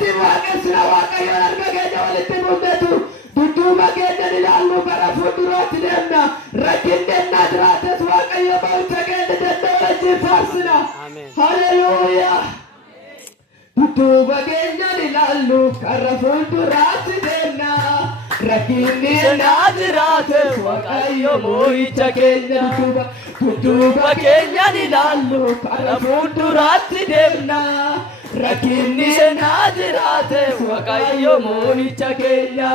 Ati waaqessina waaqayyoon harka keenya walitti mul'atu. Dudduuba keenya ilaallu gara fuulduraatti deemna. Rakkinneennaa jiraates waaqayyo ba'uuta keenya danda'u wajjin faarsina. Haleluuyaa. Dudduuba keenya ilaallu gara fuulduraatti deemna. Rakkinneennaa jiraates waaqayyo ba'uuta keenya dudduuba keenya ilaallu gara fuulduraatti deemna. Rakkinneennaa jiraates waaqayyo ba'uuta keenya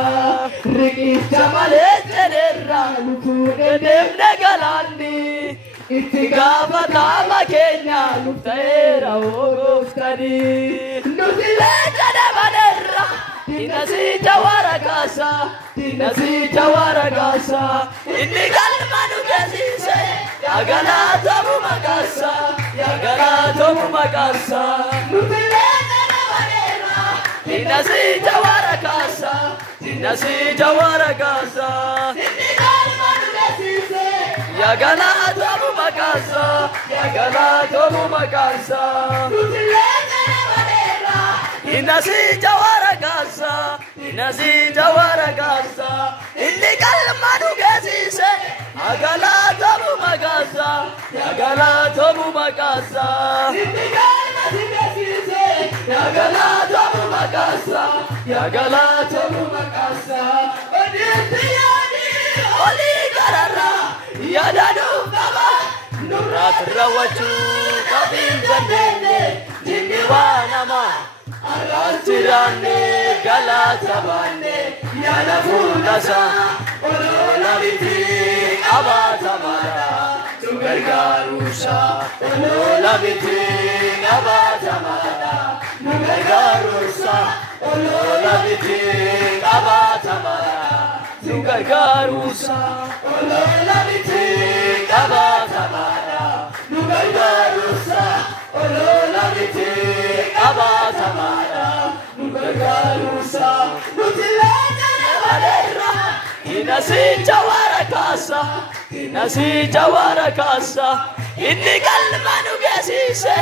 riqicha malee jedheerraa nu fuudhee deemne galaanni. Itti gaafatama keenya nuuf ta'eera gooftanii. Nuti leedana maneerra dinasicha waraqaasa inni galma nu geessise yaagalaatamu maqaasa nuti leedana maneerra dinasicha waraqaasa inni galma nu geessise yaagalaatamu maqaasa nuti leedana maneerra dinasicha waraqaasa inni galma nu geessise yaagalaatamu maqaasa inni galma nu geessise yaagalaatamu maqaasa odiitti yaadi olii gararra yaada nuuf qaba nurraatti raawwachuu qabiin dandeenye jinni waa namaa arraachiraanne galaata baanne yaada fuulasaa olola miti qabaatamaadha tu gargaaruusa olola miti qabaatamaadha nu gargaaruusa olola miti qabaatamaadha tu gargaaruusa olola miti qabaatamaadha nu gargaaruusa olola miti qabaatamaadha nu gargaaruusa nuti leedana maneerra dinasicha waraqaasa inni galma nu geessise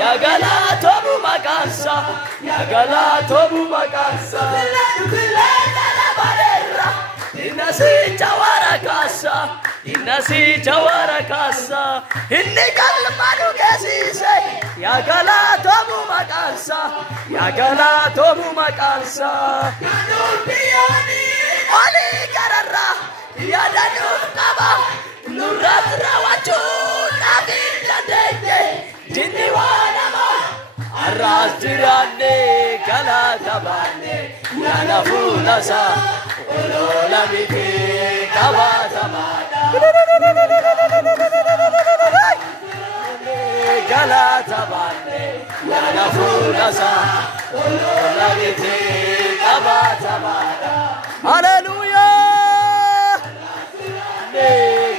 yaagalaatamu maqaasa nuti leedana maneerra dinasicha waraqaasa inni galma nu geessise yaagalaatamu maqaasa kanuutti yaadi olii gararra yaada nuuf qaba nurraatti raawwachuu dhabiin dandeenye jinni waa namaa arraas jiraanne galaata baanne yaada fuulasaa olola miti qabaatamaadha galaata baanne yaada fuulasaa olola miti qabaatamaadha. Hallelujah.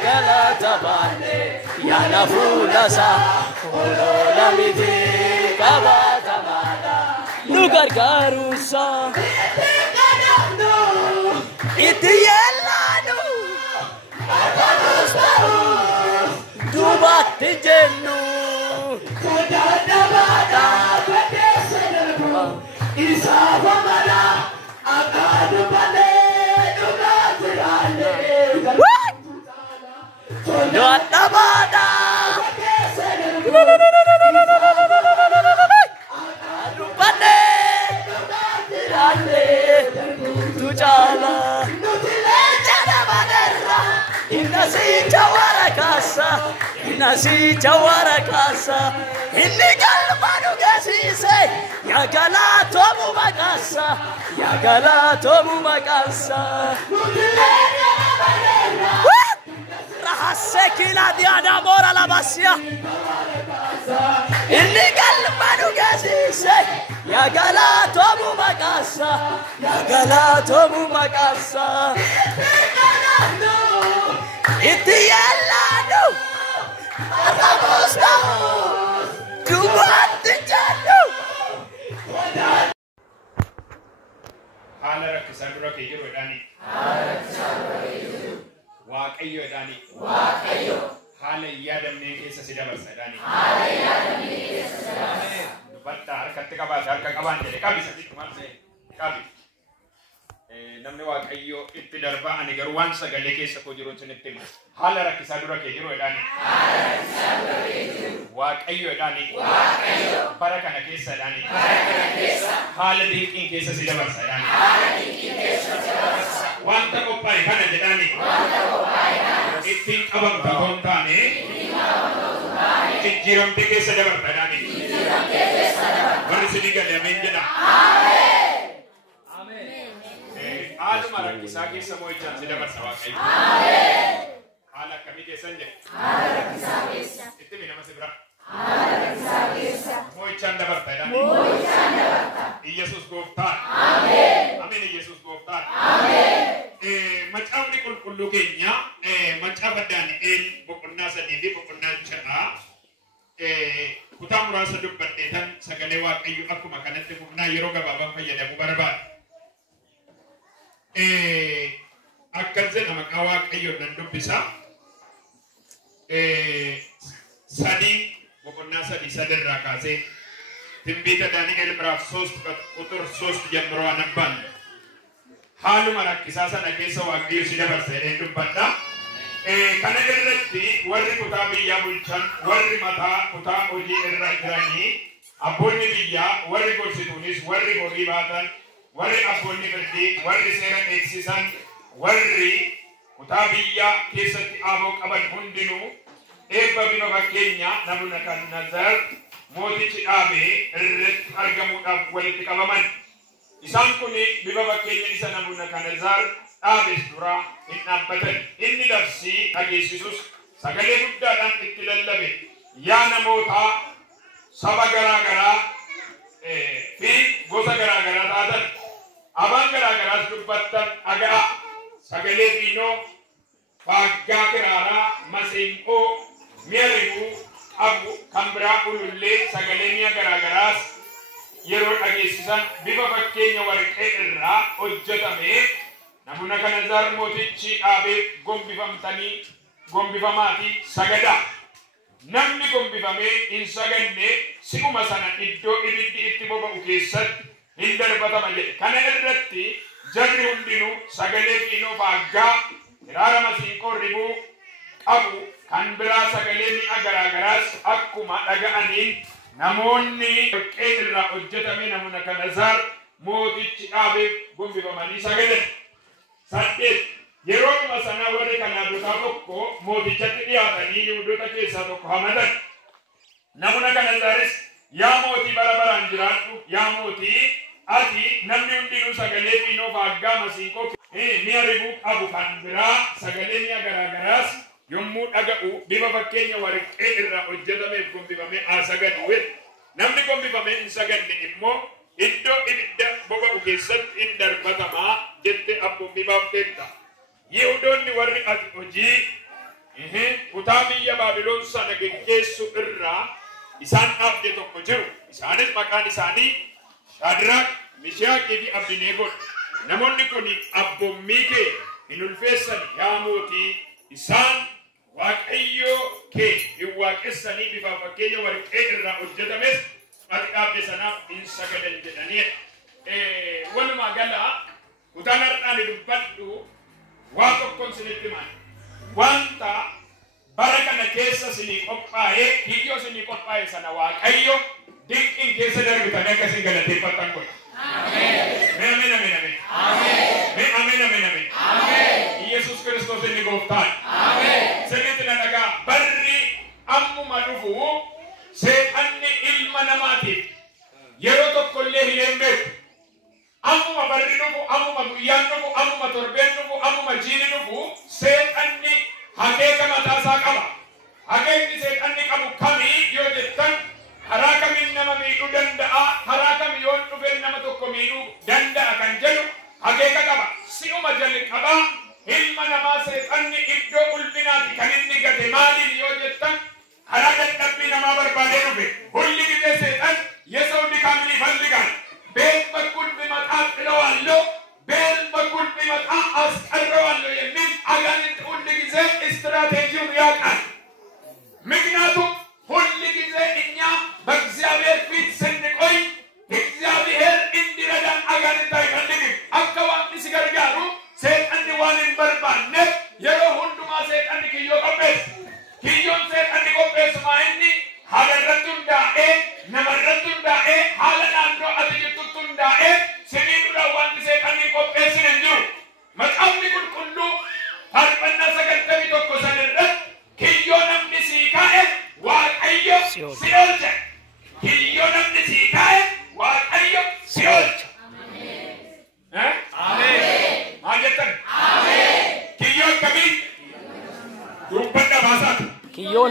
Galaata baanne yaada fuulasaa olola miti qabaatamaadha. Nu gargaaruusa itti yeellaanu afaanus ta'uu duubatti jennu kudhaadhabaadha baddeessa darbu isaaf amala akka dubbalee dhugaa jiraanne kudhaadhabaadha baddeessa darbu akka dubbalee dhugaa jiraanne tujaala nuti leedana maneerra dinasicha waraqaasa inni galma nu geessise yaagalaatamu maqaasa nuti leedana maneerra rahasekila diada mora la basia inni galma nu geessise yaagalaatamu maqaasa itti yeellaanu afaanus ta'uu duubatti jennu. haala rakkisaa dura kee jiru jedhanii waaqayyo jedhanii haala yaadamnee keessa si dabarsa jedhanii Batta harkatti qabaate harka qabaan jedhe qabi sadiitti marsee qabi. Namni waaqayyo itti darbaa ani garuu waan sagalee keessa koo jiru isinitti hima. Haala rakkisaa dura kee jiru jedhaani. Waaqayyo jedhaani. Bara kana keessa jedhaani. Haala dinqiin keessa si dabarsa jedhaani. Wanta qophaa'e kana jedhaani. Ittiin qabamta otoo hin taane jijjiiramtee keessa dabarta jedhaani. Warri sidii galee ameen jedha. Haaluma rakkisaa keessa moo'ichaan si dabarsa waaqayyo. Haala akkamii keessan jedhe? Itti mi nama si bira? Moo'ichaan dabarta jedhani. Iyesuus gooftaan. Ameen Iyesuus gooftaan. Macaafni qulqulluu keenya macaafa Daani'eel boqonnaa 3 fi boqonnaa 6 kutaa muraasa dubbadheetan sagalee waaqayyo akkuma kanatti fufnaa yeroo gabaabaan fayyadamuu barbaada. Akkas jedha maqaa waaqayyoon nan dubbisa. Sadii boqonnaa 3 irraa kaasee tinbiita Daani'eel ምዕራፍ 3 ቁጥር 3 ጀምሮ አነባለሁ. haaluma rakkisaa sana keessa waaqayyo si dabarsa jedhee dubbadha. Kana irratti warri kutaa biyyaa bulchan, warri mataa kutaa hojii irra jiranii, abboonni biyyaa, warri gorsituunis, warri horii baatan, warri abboonni firdii, warri seera eegsisan, warri kutaa biyyaa keessatti aaboo qaban hundinuu eebba bifa fakkeenyaa Nabukadnezar mootichi dhaabee irratti argamuudhaaf walitti qabaman. Isaan kuni bifa fakkeenya isa Nabukadnezar dhaabes dura hin dhaabbatan. Inni labsii dhageessisus sagalee guddaadhaan itti lallabe. Yaa namoota saba garaagaraa fi gosa garaagaraa taatan, afaan garaagaraas dubbattan dhaga'a. Sagalee fiinoo, faaggaa kiraaraa, maseenqoo, mi'a ribuu qabu kan biraa ulullee sagalee mi'a garaagaraas yeroo dhageessisan bifa fakkeenya warqee irraa hojjetame Nabukadnezar mootichi dhaabee gombifamaatii sagada. Namni gombifamee hin saganne si'uma sana iddoo ibiddi itti boba'u keessatti hin darbatama jedhe. Kana irratti jarri hundinuu sagalee fiinoo faaggaa kiraara masiinqoo ribuu qabu kan biraa sagalee mi'a garaagaraas akkuma dhaga'aniin namoonni warqee irraa hojjetame Nabukadnezar mootichi dhaabee gombifamanii sagadan. 8 yeroodhuma sana warri Kanaadotaa tokko mootichatti dhiyaatanii Yihuudoota keessaa tokko hamadan. Nabukadnezaris yaa mootii bara baraan jiraadhu, yaa mootii ati namni hundinuu sagalee fiinoo faaggaa masiinqoo mi'a ribuu qabu kan biraa sagalee mi'a garaagaraas yommuu dhaga'u bifa fakkeenya warqee irraa hojjetameef gombifamee haa sagadu. Namni gombifamee hin saganne immoo iddoo ibidda boba'u keessatti hin darbatamaa jette abboommii baafteetta. Yihuudoonni warri ati hojii kutaa biyya Baabiloon sana geggeessu irraa isaan dhaabde tokko jiru. Isaanis maqaan isaanii Shaadraak, Mishaaqii fi Abdineegoon. Namoonni kun abboommii kee hin ulfeessan yaa mootii. Isaan waaqayyo kee hin waaqessanii bifa fakkeenya warqee irraa hojjetames ati dhaabde sanaaf hin sagadan jedhanii. Walumaa gala kutaan har'aan dubbadhu waa tokkoon isinitti himan. Wanta bara kana keessa isinii qophaa'ee kiyyoo isinii qophaa'e sana waaqayyo dinqiin keessa darbitanii akka isin galateeffattan godha. Ameen. Ameen ameen ameen. Ameen ameen ameen ameen. Ameen. Yesuus Kiristoos inni gooftaan. Ameen. Sirriitti na dhagaa barri ammuma dhufu seexanni ilma namaatiif yeroo tokkollee hin beeku. Ammuma barri dhufu, ammuma guyyaan dhufu, ammuma torbeen dhufu, ammuma jiini dhufu seexanni hakeeka mataasaa qaba. Hakeekni seexanni qabu kamii yoo jettan karaa kamiin nama miidhuu danda'a, karaa kamii yoo dhufeen nama tokko miidhuu danda'a kan jedhu hakeeka qaba. Si'uma jalqabaa ilma namaa seexanni iddoo ulfinaati kan inni gate maaliin yoo jettan karaa dadhabbii namaa barbaadee dhufe. Hulli ጊዜ seexan የሰው ድካምን ይፈልጋል። በየት በኩል ቢመጣ ጥለዋለሁ፣ በየት በኩል ቢመጣ አስቀረዋለሁ የሚል አጋንንት ሁል ጊዜ ስትራቴጂውን ያውቃል። ምክንያቱም ሁል ጊዜ እኛ በእግዚአብሔር ፊት ስንቆም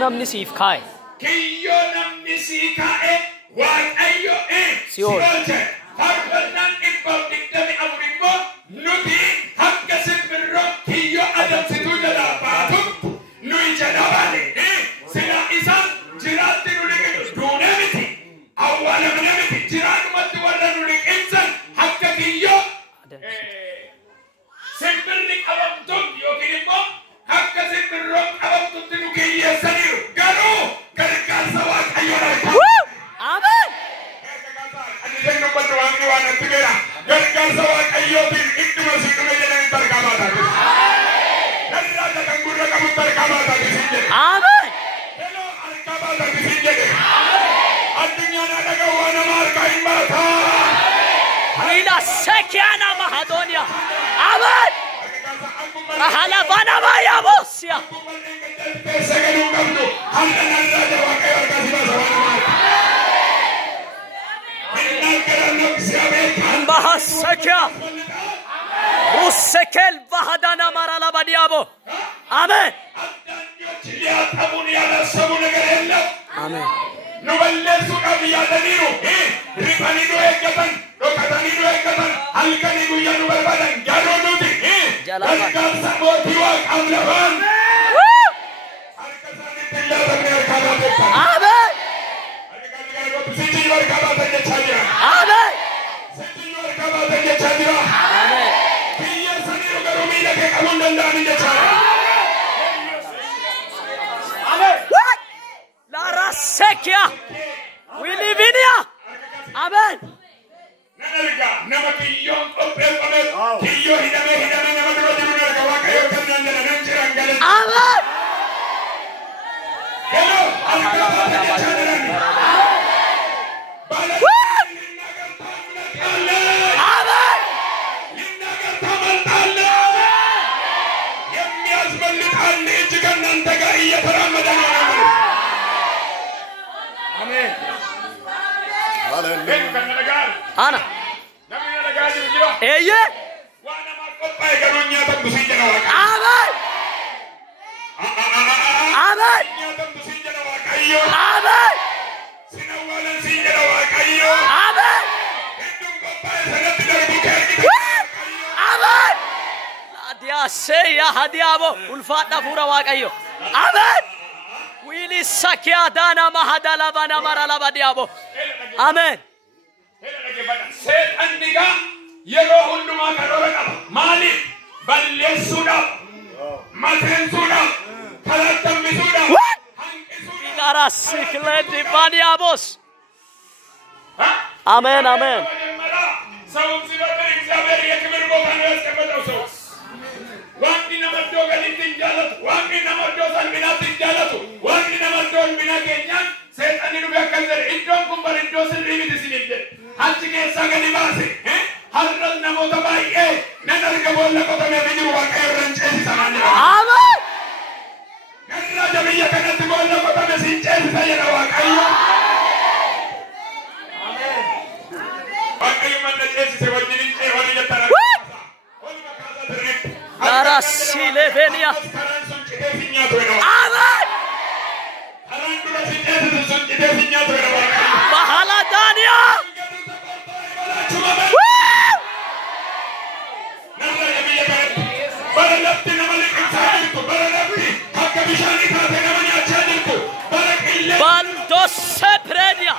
namni siif kaa'e. Kiyyoo namni sii kaa'e waaqayyo Si'ool. Faarfannaan 124 immoo nuti akka simbirroo kiyyoo adamsituu jalaa baatutti nuyi jedha baane. Sila isaan jiraatti nu liqimsu duune miti. Awwaalamne miti. Jiraadhumatti warra nu liqimsan akka kiyyoo simbirri qabamtuun yookiin immoo akka simbirroon qabamtutti nu kiyyeessaniiru. Garuu gargaarsa waaqayyoon argama. Amen. Tengo cuando van a ver, gargaarsa waaqayyootiin idduma si dhume jedhanii tarkamaa taate. Gargaarsa kan gurra qabu tarkamaa taate siin jedhe. Amen. Heloo harkamaa taate siin jedhe. Addunyaan dhagaa waan nama harkaa hin baataa. Wila sekiana mahadonia. Amen. Rahalabana maya bosia. Sagaluu qabdu hanga narraa waaqayyo harkaa si baasa waan nama. Bahasakia Rusekel Bahadana Marala Badiabo. Amen. Amen. Amen. Amen. What? La Rasekia. We live in here. Amen. Amen. Ana. Eye. Amen. Amen. Amen. Amen. Amen. Dia seya hadiabo ulfadda pura waaqayyo. Amen. Wili sakia dana mahadala bana marala badiabo. Amen. Seetan diga yeroo hundumaa karoora qaba. Maaliif? Balleessuudhaaf, maseensuudhaaf, kalattambisuudhaaf, hanqisuudhaaf. Igara sikledi baniabos. Amen, amen. Sa'umsi barbaade እግዚአብሔር የክብር ቦታ ነው ያስቀመጠው ሰው። Waaqni nama iddoo galiitti hin jaallatu. Waaqni nama iddoo salphinaatti hin jaallatu. Waaqni nama iddoo ulfina keenyaan seexanni dhufe akkas jedhe. Iddoon kun bara iddoo sirrii miti isiniin jedhe. Achi keessaa gadi baase. Har'as namoota baay'ee nan arga boolla qotamee jiru waaqayyo irra hin ceesisan jedha. Amen. Garraa jabiyya kanatti boolla qotame siin ceesisa jedha waaqayyo. Waaqayyo manna ceesise wajjin hin cee wali jettara. Lara silevenia. Amen. Bahala Dania. Bando sepredia.